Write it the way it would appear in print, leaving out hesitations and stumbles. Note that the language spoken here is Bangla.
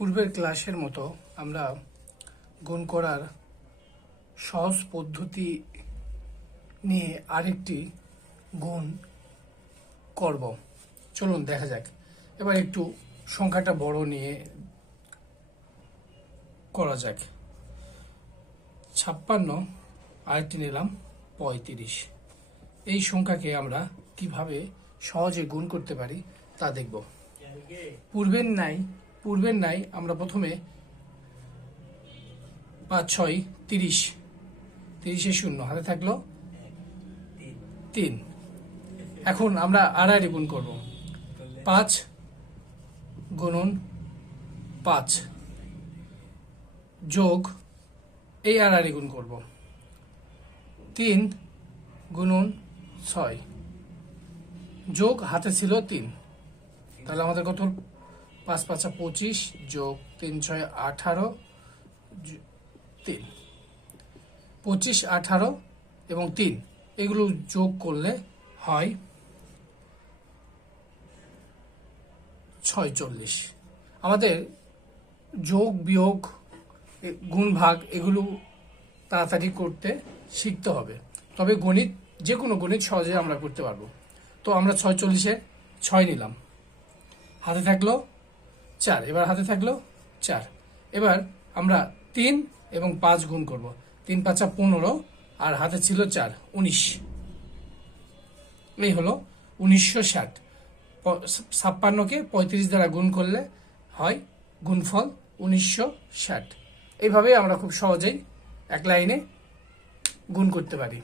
পূর্বের ক্লাসের মতো আমরা গুণ করার সহজ পদ্ধতি নিয়ে আরেকটি গুণ করব। চলুন দেখা যাক। এবার একটু সংখ্যাটা বড় নিয়ে করা যাক। 56 আরেকটি নিলাম 35। এই সংখ্যাকে আমরা কিভাবে সহজে গুণ করতে পারি তা দেখব। পূর্বের নাই আমরা প্রথমে 5 6 30, 30 শূন্য হাতে থাকলো 3। এখন আমরা আড়াআড়ি গুণ করব। 5 গুণন 5 যোগ এই আড়াআড়ি গুণ করব। 3 গুণন 6 যোগ হাতে ছিল 3, তাহলে আমাদের কত? 5 5 25 যোগ 3 6 18, 3 25 18 এবং 3 এগুলো যোগ করলে হয় 46। আমাদের যোগ বিয়োগ গুণ ভাগ এগুলো তাড়াতাড়ি করতে শিখতে হবে, তবে গণিত যে কোনো গণিত সহজে আমরা করতে পারবো। তো আমরা 46-এ 6 নিলাম, হাতে থাকলো 4, এবার হাতে থাকলো 4। এবার আমরা 3 এবং 5 গুণ করব। 3 5 15 আর হাতে ছিল 4, 19। এই হলো 1960। 56কে 35 দ্বারা গুণ করলে হয় গুণফল 1960। এইভাবে আমরা খুব সহজেই এক লাইনে গুণ করতে পারি।